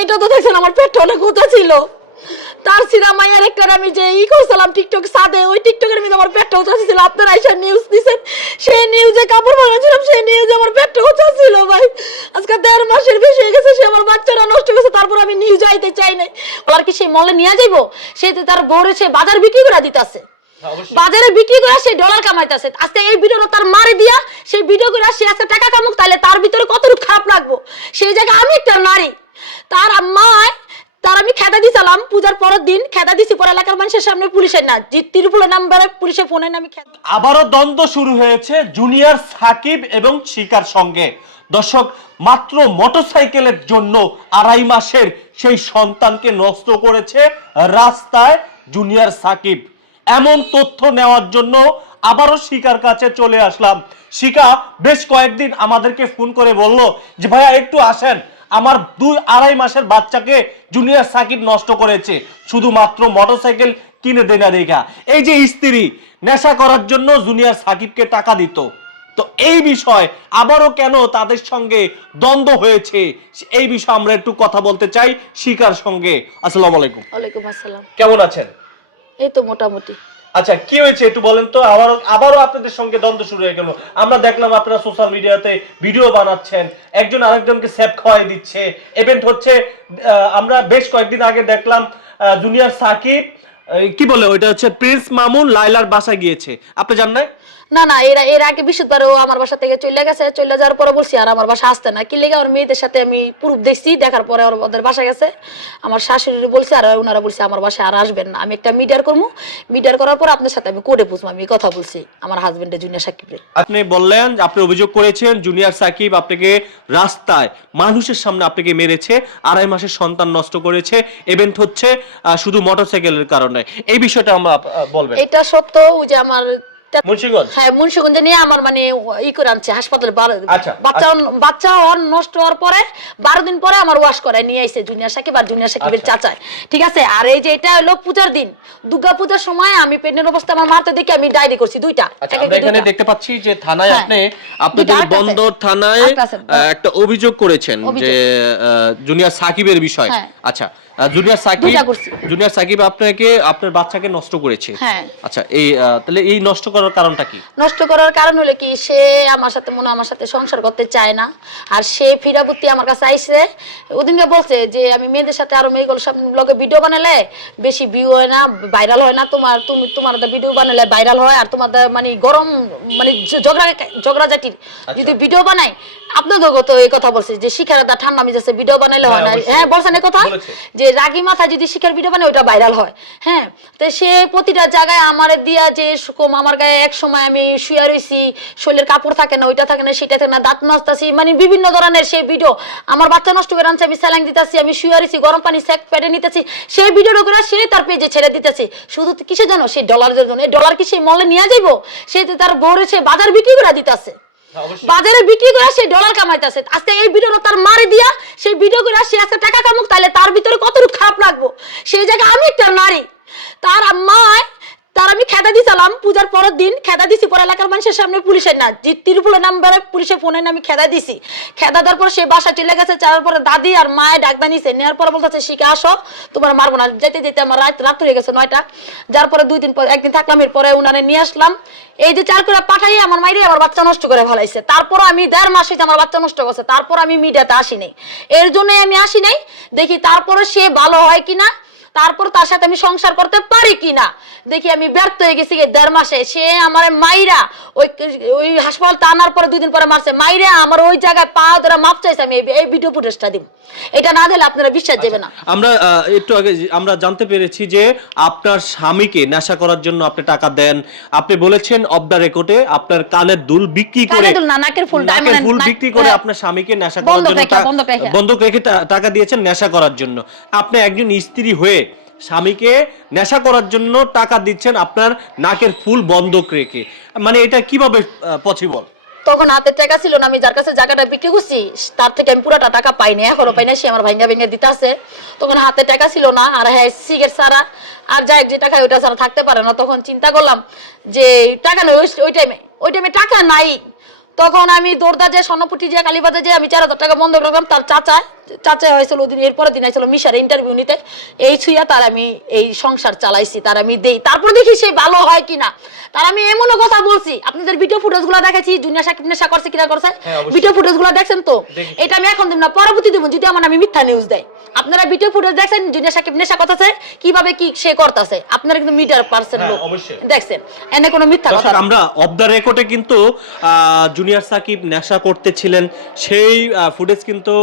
এইটা তো দেখছেন আমার পেটটা অনেক উঁচা ছিল। তার সিরা মাইয়ার একটা আমি যে ই করছিলাম টিকটক সাদে ওই টিকটকের মধ্যে আমার পেটটা উঁচা ছিল। আপনারা এসে নিউজ দিছেন সেই নিউজে কাপড় বানাচ্ছিলাম সেই নিউজে আমার পেটটা উঁচা ছিল ভাই। আজকে দেড় মাসের বেশি হয়ে গেছে সে আমার বাচ্চারা নষ্ট গেছে তারপর আমি নিউজ আইতে চাই নাই। ওর কি সেই মলে নিয়ে যাইবো? সে তো তার বউরে সে বাজার বিক্রি করে দিতাছে। বাজারে বিক্রি করে সে ডলার কামাইতেছে। আজকে এই ভিডিওটা তার মারে দিয়া সেই ভিডিও করে সে আজকে টাকা কামুক তাহলে তার ভিতরে কতটুকু খারাপ লাগবো? সেই জায়গায় আমি একটা নারী। তার আম্মায়, তার আমি খেদা দিছিলাম, পূজার পরের দিন খেদা দিছি, পরে এলাকার মানুষের সামনে পুলিশের না যে তিরুপুলের নাম্বারে পুলিশের ফোনে আমি খেদা আবারও দ্বন্দ্ব শুরু হয়েছে জুনিয়র সাকিব এবং শিকার সঙ্গে। দর্শক, মাত্র মোটরসাইকেলের জন্য আড়াই মাসের সেই সন্তানকে নষ্ট করেছে রাস্তায় জুনিয়র সাকিব। এমন তথ্য নেওয়ার জন্য আবারও শিকার কাছে চলে আসলাম। শিকা বেশ কয়েকদিন আমাদেরকে ফোন করে বলল যে, ভাইয়া, একটু আসেন। আমার দুই আড়াই মাসের বাচ্চাকে জুনিয়র সাকিব নষ্ট করেছে। শুধুমাত্র মোটরসাইকেল কিনে দেনা দেখা। এই যে স্ত্রী নেশা করার জন্য জুনিয়র সাকিবকে টাকা দিত। তো এই বিষয় আবারও কেন তাদের সঙ্গে দ্বন্দ্ব হয়েছে? এই বিষয়ে আমরা একটু কথা বলতে চাই শিকার সঙ্গে। আসসালামু আলাইকুম। ওয়ালাইকুম আসসালাম। কেমন আছেন? এই তো মোটামুটি। আচ্ছা কি হয়েছে একটু বলেন তো? আবারও আবারও আপনাদের সঙ্গে দ্বন্দ্ব শুরু হয়ে গেল। আমরা দেখলাম আপনারা সোশ্যাল মিডিয়াতে ভিডিও বানাচ্ছেন, একজন আরেকজনকে স্যাপ খাওয়াই দিচ্ছে। ইভেন্ট হচ্ছে আমরা বেশ কয়েকদিন আগে দেখলাম জুনিয়র সাকিব কি বলে ওইটা হচ্ছে প্রিন্স মামুন লাইলার বাসা গিয়েছে। আপনি জান না না না এর এর আগে বৃহস্পতিবার ও আমার বাসা থেকে চলে গেছে চলে যাওয়ার পরে বলছি আর আমার বাসা আসতে না। কি লেগে ওর মেয়েদের সাথে আমি প্রুফ দেখছি দেখার পরে ওর ওদের বাসা গেছে। আমার শাশুড়ি বলছে আর ওনারা বলছে আমার বাসায় আর আসবেন না। আমি একটা মিডিয়ার করব মিডিয়ার করার পর আপনার সাথে আমি কোর্টে বুঝব আমি কথা বলছি। আমার হাজবেন্ডের জুনিয়র সাকিবরে। আপনি বললেন আপনি অভিযোগ করেছেন জুনিয়র সাকিব আপনাকে রাস্তায় মানুষের সামনে আপনাকে মেরেছে আড়াই মাসের সন্তান নষ্ট করেছে ইভেন্ট হচ্ছে শুধু মোটরসাইকেলের কারণে। এই বিষয়টা আমরা বলবেন। এটা সত্য ওই যে আমার মুন্সিগঞ্জ? হ্যাঁ মুন্সিগঞ্জে নিয়ে আমার মানে ই করে আনছে হাসপাতালে আচ্ছা, বাচ্চা বাচ্চা ওর নষ্ট হওয়ার পরে বারো দিন পরে আমার ওয়াশ করে নিয়ে আইছে জুনিয়র সাকিব আর জুনিয়র সাকিবের আচ্ছা। চাচায়। ঠিক আছে? আর এই যে এটা হলো পূজার দিন। দুর্গা পূজার সময় আমি অবস্থা আমার মারতে দেখে আমি ডায়েরি করছি দুইটা। আচ্ছা এখানে দেখতে পাচ্ছি যে থানায় হ্যাঁ। আপনি আপনাদের বন্দর থানায় একটা অভিযোগ করেছেন। যে জুনিয়র সাকিবের বিষয়। হ্যাঁ। আচ্ছা জুনিয়র সাকিব জুনিয়র সাকিব আপনাকে আপনার বাচ্চাকে নষ্ট করেছে। হ্যাঁ। আচ্ছা এই তাহলে এই নষ্ট করার কারণটা কি? নষ্ট করার কারণ হলো কি সে আমার সাথে মনে আমার সাথে সংসার করতে চায় না। আর সে ফিরাবুত্তি আমার কাছে আইসে ওদিনকে বলছে যে আমি মেয়েদের সাথে আরও মেয়েগুলোর সামনে ব্লগে ভিডিও বানালে বেশি ভিউ হয় না ভাইরাল হয় না। তোমার তুমি তোমার ভিডিও বানালে ভাইরাল হয়। আর তোমাদের মানে গরম মানে ঝগড়া ঝগড়াঝাটির যদি ভিডিও বানাই আপনাদের তো এই কথা বলছে যে শিখার ঠান্ডা মেজাজে ভিডিও বানাইলে হয় না। হ্যাঁ, হ্যাঁ বলছেন এই কথা? বলেছে। যে রাগি মাথা যদি শিকার ভিডিও বানায় ওটা ভাইরাল হয়। হ্যাঁ? তো সে প্রতিটা জায়গায় আমার দিয়া যে সুকম আমার গায়ে এক সময় আমি শুয়ে রইছি, শরীরের কাপড় থাকে না, ওইটা থাকে না, সেটা থাকে না, দাঁত নষ্টাছি মানে বিভিন্ন ধরনের সেই ভিডিও আমার বাচ্চা নষ্ট করে আনছে, আমি স্যালাইন দিতেছি, আমি শুয়ে রইছি, গরম পানি সেক পেটে নিতেছি, সেই ভিডিওটা করে সে তার পেজে ছেড়ে দিতেছে। শুধু কিসে জানো সেই ডলারের জন্য। এই ডলার কি সেই মলে নিয়ে যাইবো? সে তার বউরে সে বাজার বিক্রি করে দিতেছে। বাজারে বিক্রি করে সে ডলার কামাইতেছে। আজকে এই ভিডিওটা তার মারি দিয়া, সেই ভিডিও করে সে আজকে টাকা কামুক, তাহলে তার ভিতরে কতটুকু খারাপ লাগবো? সেই জায়গায় আমি একটা নারী। তার আম্মায় তার আমি খেদা দিছিলাম, পূজার পরের দিন খেদা দিছি, পরে এলাকার মানুষের সামনে পুলিশের না, যে তিরুপুলের নাম্বারে পুলিশের ফোনে আমি খেদা দিছি। খেদা দেওয়ার পরে সে বাসা চলে গেছে, যাওয়ার পরে দাদি আর মায়ে ডাকদা নিছে, নেওয়ার পরে বলতেছে শিখে আসো, তোমার মারবো না। যেতে যেতে আমার রাত রাত হয়ে গেছে নয়টা। যার পরে দুই দিন পর একদিন থাকলাম, এরপরে উনারে নিয়ে আসলাম। এই যে চার করে পাঠাই আমার মাইরে আমার বাচ্চা নষ্ট করে ফেলাইছে। তারপর আমি দেড় মাস হয়েছে আমার বাচ্চা নষ্ট করছে তারপর আমি মিডিয়াতে আসি নাই। এর জন্যই আমি আসি নাই। দেখি তারপরে সে ভালো হয় কিনা তারপর তার সাথে আমি সংসার করতে পারি কিনা? দেখি আমি ব্যর্থ হয়ে গেছি দেড় মাসে। সে আমার মাইরা ওই ওই হাসপাতাল টানার পরে দুই দিন পরে মারছে। মাইরা আমার ওই জায়গায় পা ধরে মাপ চাইছে আমি এই- ভিডিও ফুটেজটা দিব। এটা না দিলে আপনারা বিশ্বাস দেবে না। আমরা একটু আগে আমরা জানতে পেরেছি যে আপনার স্বামীকে নেশা করার জন্য আপনি টাকা দেন। আপনি বলেছেন অফ দ্য রেকর্ডে আপনার কানের দুল বিক্রি করে কানের দুল না, নাকের ফুল, diamond- ফুল বিক্রি করে হ্যাঁ। আপনার স্বামীকে নেশা করার জন্য রেখে, বন্ধক রেখে। টাকা দিয়েছেন নেশা করার জন্য। আপনি একজন স্ত্রী হয়ে স্বামীকে নেশা করার জন্য টাকা দিচ্ছেন আপনার নাকের ফুল বন্ধক রেখে। মানে এটা কীভাবে পসিবল তখন হাতে টাকা ছিল না, আমি যার কাছে জায়গাটা বিক্রি করছি, তার থেকে আমি পুরাটা টাকা পাইনি, এখনও পাই না সে আমার ভাঙ্গা ভেঙে দিতে আছে তখন হাতে টাকা ছিল না, আর হ্যাঁ সিগারেট সারা আর যাই যে টাকা ওইটা ছাড়া থাকতে পারে না, তখন চিন্তা করলাম যে টাকা নেই ওই- টাইমে ওই টাইমে টাকা নাই। তখন আমি দৌড়দা যে স্বর্ণপুটি যে কালীবাজার যে আমি চার হাজার টাকা বন্ধ রাখলাম, তার চাচা চাচা হয়েছিল ওদিন এরপরের দিন আইছিল মিশার ইন্টারভিউ নিতে। এই ছুঁয়া তার আমি এই সংসার চালাইছি তার আমি দেই। তারপর দেখি সে ভালো হয় কিনা। তার আমি এমনও কথা বলছি আপনাদের ভিডিও ফুটেজগুলো দেখেছি জুনিয়র সাকিব নেশা করছে কিনা করছে। হ্যাঁ, ভিডিও ফুটেজগুলো দেখছেন তো? এটা আমি এখন দিব না পরবর্তী দেবো যদি আমার আমি মিথ্যা নিউজ দেয়। আপনারা ভিডিও ফুটেজ দেখছেন জুনিয়র সাকিব নেশা করতেছে কীভাবে কি সে করতেছে? আপনারা কিন্তু মিডিয়ার পার্সন হ্যাঁ, লোক। দেখছেন এনে কোনো মিথ্যা কথা। আমরা অফ দ্য রেকর্ডে কিন্তু জুনিয়র সাকিব নেশা করতেছিলেন। সেই ফুটেজ কিন্তু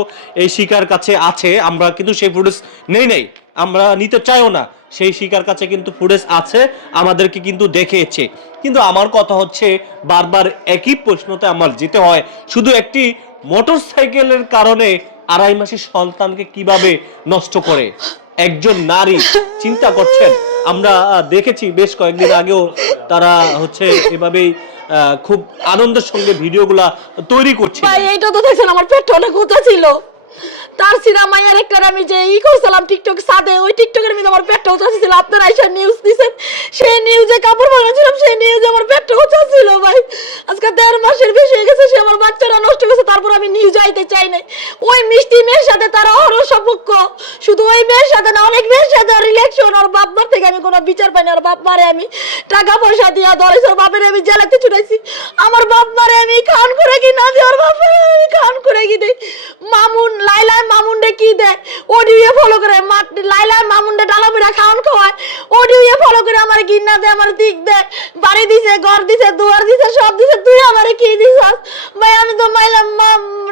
এই শিকার কাছে আছে, আমরা কিন্তু সেই ফুটেজ নেই নেই, আমরা নিতে চাইও না। সেই শিকার কাছে কিন্তু ফুটেজ আছে, আমাদেরকে কিন্তু দেখিয়েছে কিন্তু আমার কথা হচ্ছে, বারবার একই প্রশ্নতে আমার যেতে হয়, শুধু একটি মোটর সাইকেলের কারণে আড়াই মাসের সন্তানকে কীভাবে নষ্ট করে? একজন নারী, চিন্তা করছেন। আমরা দেখেছি বেশ কয়েকদিন আগেও তারা হচ্ছে এভাবেই খুব আনন্দের সঙ্গে ভিডিওগুলা তৈরি করছে এইটা তো দেখছেন, আমার পেটটা অনেক উঁচা ছিল। তার সিনেমায় আরেকটার আমি যে ই করছিলাম টিকটক, সাদে ওই টিকটকের মধ্যে আমার পেটটা উঁচা ছিল আপনারা এসে নিউজ দিছেন। সেই নিউজে কাপড় বানাচ্ছিলাম সেই নিউজে আমার পেটটা উঁচা ছিল ভাই। আজকে দেড় মাসের বেশি হয়ে গেছে, সে আমার বাচ্চারা নষ্ট গেছে তারপর আমি নিউজ আইতে চাই নাই। ওই মিষ্টি মেয়ের সাথে তার অহরহ সম্পর্ক শুধু ওই মেয়ের সাথে না, অনেক মেয়ের সাথে রিলেকশন আর বাপ মার থেকে আমি কোনো বিচার পাইনি। আর বাপ মারে আমি টাকা পয়সা দিয়া ধরেছি বাপের আমি জেলাতে ছুটাইছি। আমার বাপ মারে আমি খান করে কি না দিয়ে ওর বাপের আমি খান করে কি দেই। মামুন লাইলা মামুনডে কি দেয়? ওডিও ফলো করে লাইলা মামুনডে ডালা বুড়া খাওয়ান খাওয়ায়। ওডিও ফলো করে আমার গিন্না দেয়, আমার দিক দেয়। বাড়ি দিছে, ঘর দিছে, দুয়ার দিছে, সব দিছে। তুই আমারে কি দিছাস? ভাই, আমি তো মাইলাম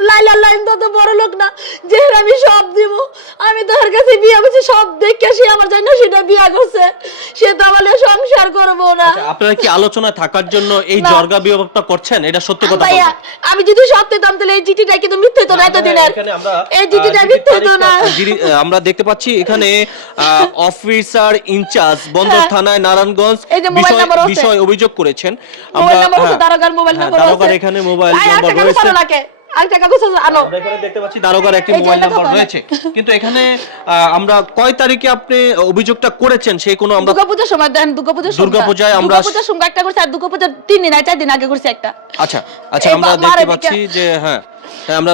লাইলা লাইন তো তো বড় লোক না। যে আমি সব দিব, আমি তো ওর কাছে বিয়ে করছি, সব দেখে সে আমার জানি না সেটা বিয়ে করছে। সে তো আমাদের সংসার করব না। আচ্ছা, আপনারা কি আলোচনায় থাকার জন্য এই জর্গা বিভাগটা করছেন? এটা সত্যি কথা ভাইয়া আমি যদি সত্যি দাম তাহলে এই চিঠিটা কিন্তু মিথ্যে তো না এতদিনের। এই চিঠিটা মিথ্যে তো না। আমরা দেখতে পাচ্ছি এখানে অফিসার ইনচার্জ বন্দর হ্যাঁ। থানায় নারায়ণগঞ্জ বিষয়- অভিযোগ করেছেন। নাম্বার হ্যাঁ, দারোগার মোবাইল হ্যাঁ, নাম্বার আছে এখানে মোবাইল নাম্বার রয়েছে। গোছানো কাগজ আনো আমরা দেখতে পাচ্ছি দারোগার একটি মোবাইল নাম্বার রয়েছে। কিন্তু এখানে আহ, আমরা কয় তারিখে আপনি অভিযোগটা করেছেন? সেই কোনো আমরা দুর্গাপূজার সময় দেন দুর্গাপূজার সময় দুর্গাপূজায় আমরা- দুর্গাপূজার সময় একটা করছি আর দুর্গাপূজার তিন দিন আর চার দিন আগে করছি একটা। আচ্ছা আচ্ছা আমরা দেখতে পাচ্ছি যে হ্যাঁ। হ্যাঁ, আমরা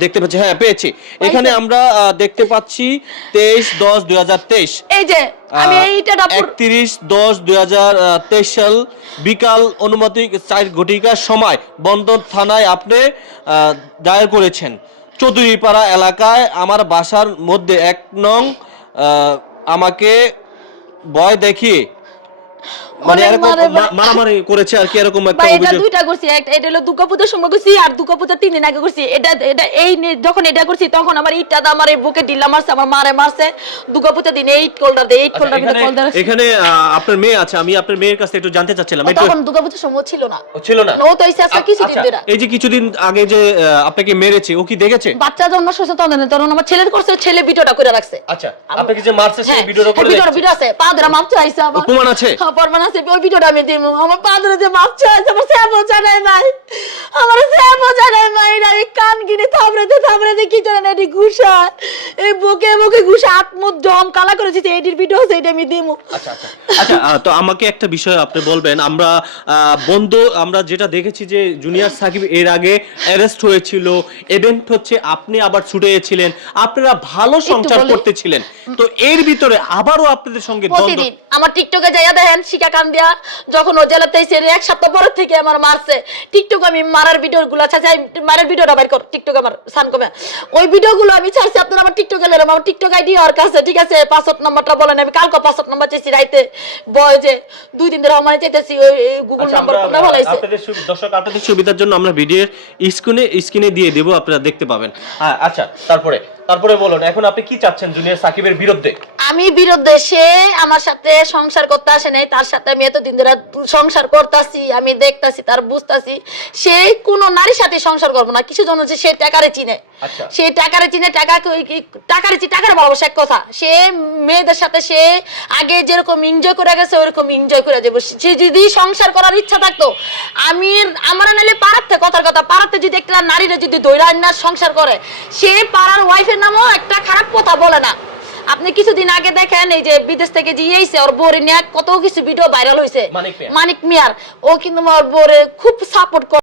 দেখতে পাচ্ছি হ্যাঁ পেয়েছি। এখানে আমরা দেখতে পাচ্ছি তেইশ দশ দুই হাজার তেইশ। এই যে আমি এইটা একত্রিশ দশ দুই হাজার তেইশ সাল বিকাল অনুমতি চার ঘটিকার সময় বন্দর থানায় আপনি আহ, দায়ের করেছেন। চৌধুরীপাড়া এলাকায় আমার বাসার মধ্যে এক নং আমাকে ভয় দেখিয়ে মানে এরকম মারামারি করেছে আর কি এরকম একটা ভাই এটা দুইটা করছি। একটা এটা হলো দুর্গাপূজার সময় করছি আর দুর্গাপূজার তিন দিন আগে করছি। এটা এটা এই যখন এটা করছি তখন আমার ইটটা আমার এই বুকে ঢিলা মারছে আমার মারে মারছে। দুর্গাপূজার দিন এইট কোল্ডার দিয়ে এইট আচ্ছা, কোল্ডার ভিতরে কোল্ডার এখানে আপনার মেয়ে আছে আমি আপনার মেয়ের কাছে একটু জানতে চাচ্ছিলাম তখন দুর্গাপূজার সময় ছিল না। ছিল না? ও তো এসে আজকে কিছুদিন আচ্ছা, ধরে। এই যে কিছুদিন আগে যে আপনাকে মেরেছে ও কি দেখেছে? বাচ্চা জন্ম সচেতন তখন আমার ছেলের করছে ছেলে ভিডিওটা করে রাখছে। আচ্ছা আপনাকে যে মারছে সেই হ্যাঁ, ভিডিওটা করে ভিডিওটা ভিডিও আছে পা ধরে মাপ চাইছে আমার। প্রমাণ আছে? হ্যাঁ, প্রমাণ আছে ওই ভিডিওটা আমি দিব আমার যে মাপ আমার নাই। আমার নাই না এই কান গিনে কি জানেন এটি ঘুষা এই বুকে বুকে ঘুষা দম কালা করেছে এডির ভিডিও আছে এটা আমি দিব আচ্ছা আচ্ছা। আচ্ছা তো আমাকে একটা বিষয় আপনি বলবেন আমরা বন্ধু আমরা যেটা দেখেছি যে জুনিয়র সাকিব এর আগে অ্যারেস্ট হয়েছিল ইভেন্ট হচ্ছে আপনি আবার ছুটে গেছিলেন আপনারা ভালো সংসার করতেছিলেন। তো এর ভিতরে আবারও আপনাদের সঙ্গে প্রতিদিন আমার টিকটকে যাইয়া দেখেন শিকা কান দিয়া যখন ও জেলাতে এসে এক সপ্তাহ পর থেকে আমার মারছে। টিকটক আমি মারার ছাড়ছি মারার ভিডিওটা বাইর কর টিকটক আমার সান কমে। ওই আমি ছাড়ছি আপনারা আমার টিকটকে লেলাম আমার টিকটক আইডি ওর কাছে ঠিক আছে? পাসওয়ার্ড নাম্বারটা বলেন আমি কালকে পাসওয়ার্ড নাম্বার চাইছি রাইতে। বয় যে দুই দিন ধরে আমার চাইতেছি ওই গুগল নাম্বার কোনটা ভালাইছে আপনাদের দর্শক আপনাদের সুবিধার জন্য আমরা ভিডিওর স্ক্রিনে স্ক্রিনে দিয়ে দেবো আপনারা দেখতে পাবেন। হ্যাঁ আচ্ছা তারপরে তারপরে বলুন, এখন আপনি কি চাচ্ছেন জুনিয়র সাকিবের বিরুদ্ধে আমি বিরুদ্ধে সে আমার সাথে সংসার করতে আসে নাই, তার সাথে আমি এত দিন ধরে সংসার করতেছি, আমি দেখতাছি, তার বুঝতাছি, সে কোনো নারীর সাথে সংসার করব না, কিছু জন সে টাকারে চিনে। সে টাকারে চিনে টাকা টাকারে চি টাকার ভালোবাসা এক কথা। সে মেয়েদের সাথে সে আগে যেরকম এনজয় করে গেছে ওরকম এনজয় করে যাব। সে যদি সংসার করার ইচ্ছা থাকতো আমি আমার নাহলে পাড়াতে কথার কথা পাড়াতে যদি একটা নারীরা যদি দৈরা আন্নার সংসার করে সে পাড়ার ওয়াইফের নামও একটা খারাপ কথা বলে না। আপনি কিছুদিন আগে দেখেন এই যে বিদেশ থেকে যে ইয়েছে ওর বোরে নিয়ে কত কিছু ভিডিও ভাইরাল হয়েছে মানিক মিয়া। মিয়ার। ও কিন্তু আমার বোরে খুব সাপোর্ট করে।